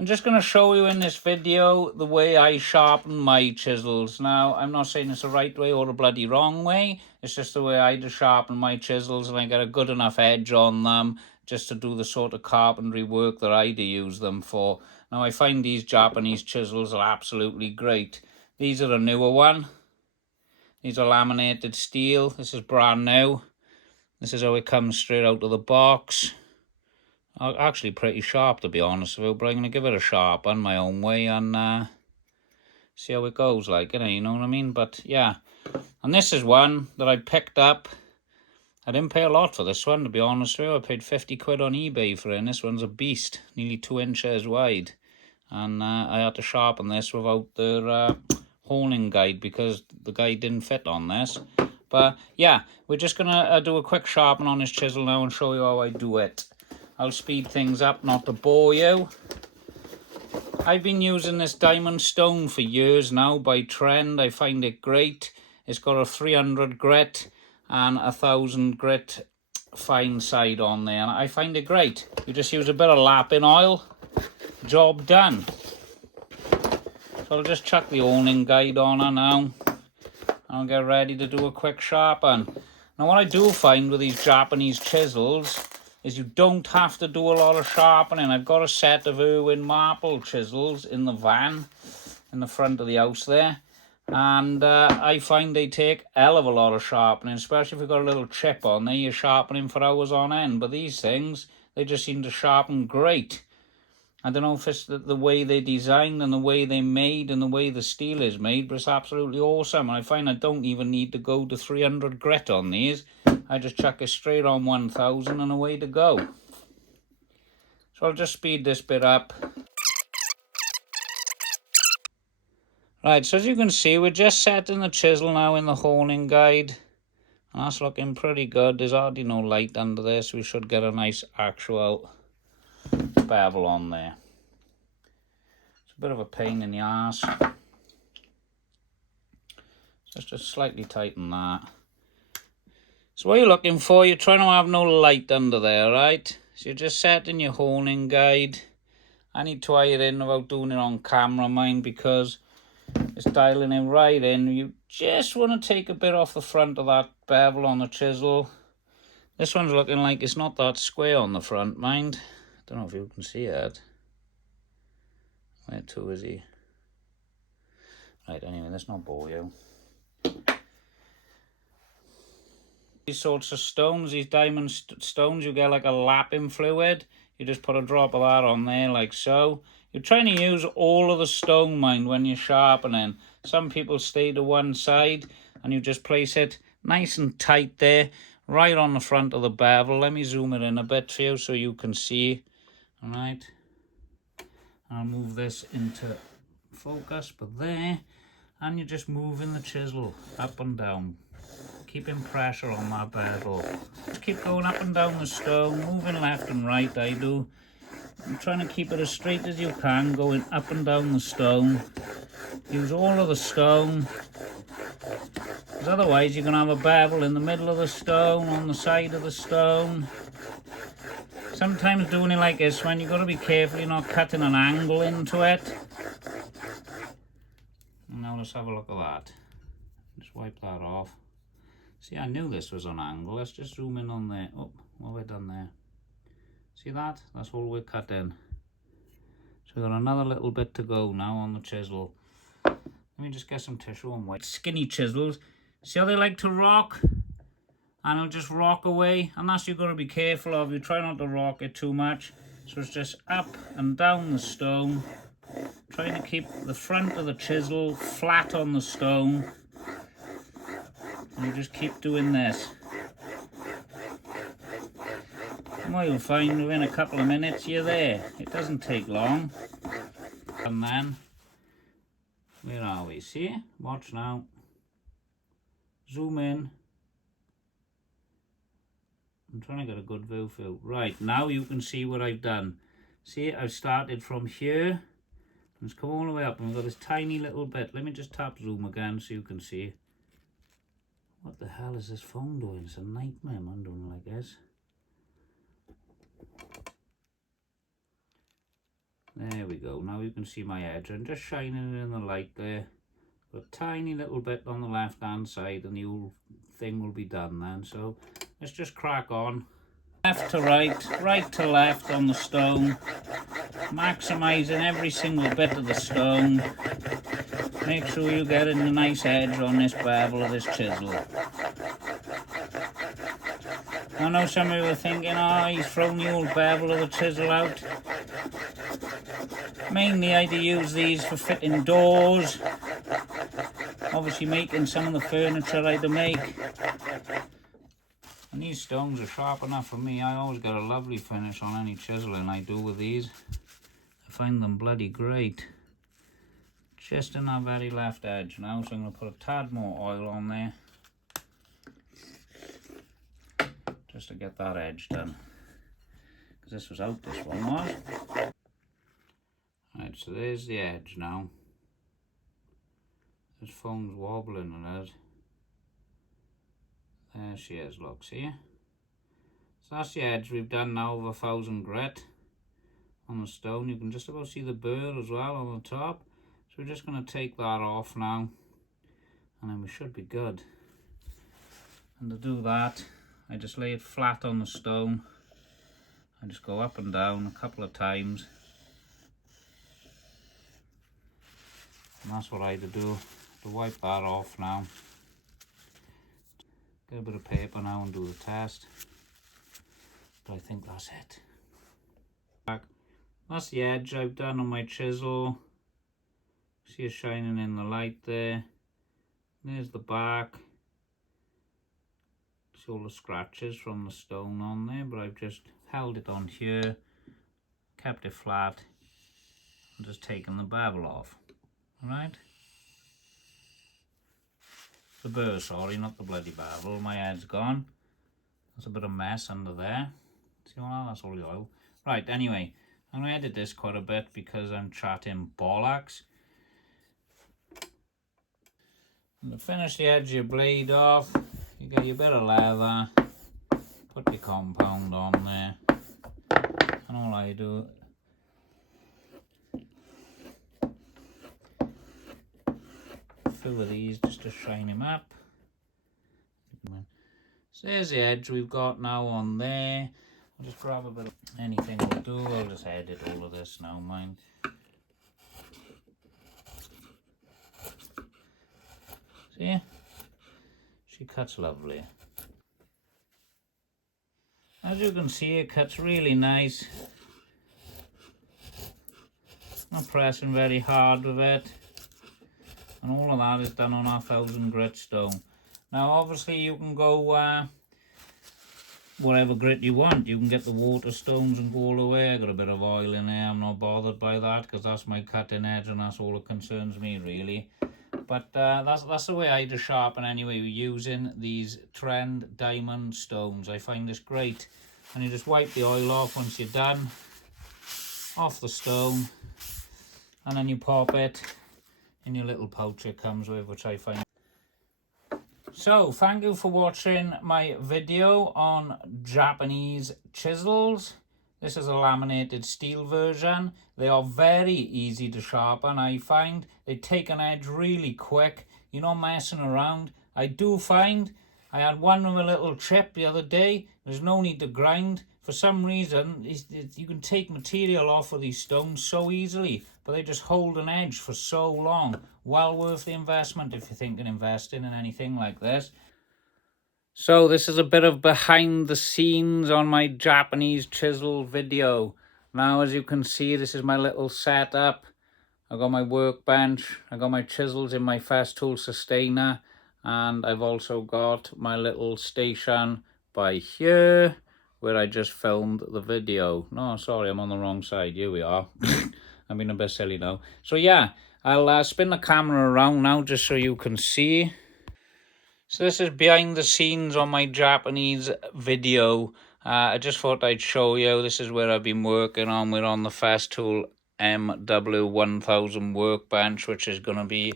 I'm just going to show you in this video the way I sharpen my chisels. Now, I'm not saying it's the right way or the bloody wrong way. It's just the way I do sharpen my chisels, and I get a good enough edge on them just to do the sort of carpentry work that I do use them for. Now, I find these Japanese chisels are absolutely great. These are a newer one. These are laminated steel. This is brand new. This is how it comes straight out of the box. Actually pretty sharp, to be honest with you, but I'm going to give it a sharpen my own way and see how it goes, like, you know what I mean? But yeah, and this is one that I picked up. I didn't pay a lot for this one, to be honest with you. I paid 50 quid on eBay for it, and this one's a beast, nearly 2 inches wide. And I had to sharpen this without the honing guide because the guide didn't fit on this. But yeah, we're just going to do a quick sharpen on this chisel now and show you how I do it. I'll speed things up not to bore you. I've been using this diamond stone for years now by trend. I find it great. It's got a 300 grit and 1000 grit fine side on there, and I find it great. You just use a bit of lapping oil, job done. So I'll just chuck the owning guide on her now and I'll get ready to do a quick sharpen. Now what I do find with these Japanese chisels is you don't have to do a lot of sharpening. I've got a set of Irwin marble chisels in the van in the front of the house there, and I find they take a hell of a lot of sharpening, especially if you've got a little chip on there. You're sharpening for hours on end, but these things, they just seem to sharpen great. I don't know if it's the way they designed and the way they made and the way the steel is made, but it's absolutely awesome. And I find I don't even need to go to 300 grit on these. I just chuck it straight on 1000 and away to go. So I'll just speed this bit up. Right, so as you can see, we're just setting the chisel now in the honing guide. And that's looking pretty good. There's hardly no light under this. We should get a nice actual bevel on there. It's a bit of a pain in the arse. Just slightly tighten that. So what you're looking for, you're trying to have no light under there, right? So you're just setting your honing guide. I need to eye it in without doing it on camera, mind, because it's dialing it right in. You just want to take a bit off the front of that bevel on the chisel. This one's looking like it's not that square on the front, mind. Don't know if you can see it. Where to is he? Right, anyway, let's not bore you. These sorts of stones, these diamond stones, you get like a lapping fluid. You just put a drop of that on there like so. You're trying to use all of the stone, mind, when you're sharpening. Some people stay to one side and you just place it nice and tight there, right on the front of the bevel. Let me zoom it in a bit for you so you can see. All right. I'll move this into focus, but there, and you're just moving the chisel up and down, keeping pressure on that bevel. Just keep going up and down the stone, moving left and right. I do. I'm trying to keep it as straight as you can, going up and down the stone. Use all of the stone, because otherwise you're going to have a bevel in the middle of the stone, on the side of the stone. Sometimes doing it like this one, you've got to be careful you're not cutting an angle into it. And now let's have a look at that. Just wipe that off. See, I knew this was an angle. Let's just zoom in on there. Oh, what have I done there? See that? That's all we're cutting. So we've got another little bit to go now on the chisel. Let me just get some tissue and wet. Skinny chisels. See how they like to rock? And it'll just rock away, and that's you've got to be careful of. You try not to rock it too much, so it's just up and down the stone, trying to keep the front of the chisel flat on the stone, and you just keep doing this. And what you'll find, within a couple of minutes you're there. It doesn't take long. And then, where are we? See? Watch now. Zoom in. I'm trying to get a good view for you. Right, now you can see what I've done. See, I've started from here, and it's come all the way up, and we've got this tiny little bit. Let me just tap zoom again so you can see. What the hell is this phone doing? It's a nightmare, man, doing it like this. There we go. Now you can see my edge. I'm just shining it in the light there. Got a tiny little bit on the left hand side and the whole thing will be done then. So let's just crack on. Left to right, right to left on the stone. Maximising every single bit of the stone. Make sure you're getting a nice edge on this bevel of this chisel. I know some of you are thinking, oh, he's thrown the old bevel of the chisel out. Mainly I do use these for fitting doors. Obviously making some of the furniture I do make. And these stones are sharp enough for me. I always get a lovely finish on any chiseling I do with these. I find them bloody great. Just in that very left edge now, so I'm going to put a tad more oil on there. Just to get that edge done. Because this was out, this one was. Right, so there's the edge now. This phone's wobbling a bit. There she is, look, see? So that's the edge we've done now of 1000 grit on the stone. You can just about see the burr as well on the top. So we're just going to take that off now. And then we should be good. And to do that, I just lay it flat on the stone. I just go up and down a couple of times. And that's what I had to do, to wipe that off now. Get a bit of paper now and do the test. But I think that's it. That's the edge I've done on my chisel. See it shining in the light there. There's the back. See all the scratches from the stone on there, but I've just held it on here, kept it flat, and just taken the bevel off. Alright? The burr, sorry, not the bloody bevel. My head's gone. There's a bit of mess under there. See all that? That's all the oil. Right, anyway, I'm going to edit this quite a bit because I'm chatting bollocks. And to finish the edge of your blade off, you get your bit of leather, put your compound on there, and all I do few of these just to shine him up. So there's the edge we've got now on there. I'll just grab a bit of anything will do. I'll just edit all of this now, mind. See? She cuts lovely. As you can see, it cuts really nice. Not pressing very hard with it. And all of that is done on our 1000 grit stone. Now obviously you can go whatever grit you want. You can get the water stones and go all the way. I got a bit of oil in there. I'm not bothered by that because that's my cutting edge and that's all that concerns me really. But that's the way I do sharpen anyway, using these Trend diamond stones. I find this great. And you just wipe the oil off once you're done. Off the stone. And then you pop it in your little pouch it comes with, which I find. So thank you for watching my video on Japanese chisels. This is a laminated steel version. They are very easy to sharpen. I find they take an edge really quick. You're not messing around. I do find I had one with a little chip the other day. There's no need to grind. For some reason, you can take material off of these stones so easily, but they just hold an edge for so long. Well worth the investment if you're thinking investing in anything like this. So this is a bit of behind the scenes on my Japanese chisel video. Now as you can see, this is my little setup. I got my workbench, I got my chisels in my Festool Sustainer, and I've also got my little station by here where I just filmed the video. No, sorry, I'm on the wrong side. Here we are. I'm being a bit silly now. So yeah, I'll spin the camera around now just so you can see. So this is behind the scenes on my Japanese video. I just thought I'd show you. This is where I've been working on. We're on the Festool MW1000 workbench, which is going to be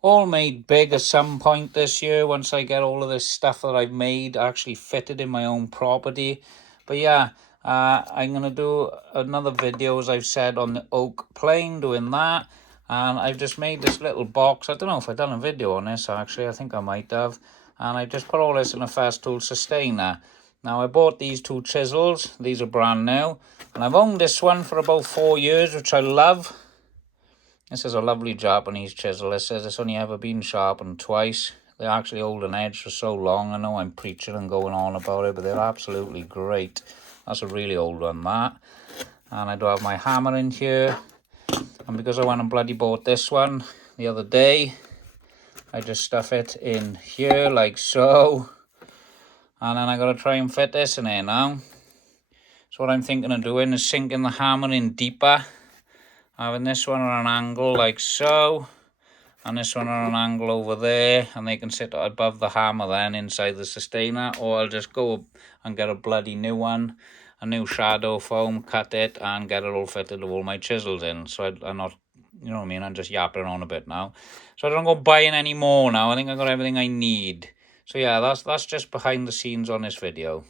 all made big at some point this year once I get all of this stuff that I've made actually fitted in my own property. But yeah, I'm going to do another video, as I've said, on the oak plane, doing that. And I've just made this little box. I don't know if I've done a video on this, actually. I think I might have. And I just put all this in a Festool Sustainer. Now, I bought these 2 chisels. These are brand new. And I've owned this one for about 4 years, which I love. This is a lovely Japanese chisel. It says it's only ever been sharpened twice. They actually hold an edge for so long. I know I'm preaching and going on about it, but they're absolutely great. That's a really old one, that. And I do have my hammer in here. And because I went and bloody bought this one the other day, I just stuff it in here like so. And then I got to try and fit this in here now. So what I'm thinking of doing is sinking the hammer in deeper. Having this one on an angle like so. And this one on an angle over there. And they can sit above the hammer then inside the Sustainer. Or I'll just go and get a bloody new one. A new shadow foam, cut it, and get it all fitted with all my chisels in. So I'm not, you know what I mean, I'm just yapping on a bit now. So I don't go buying any more now. I think I got everything I need. So yeah, that's just behind the scenes on this video.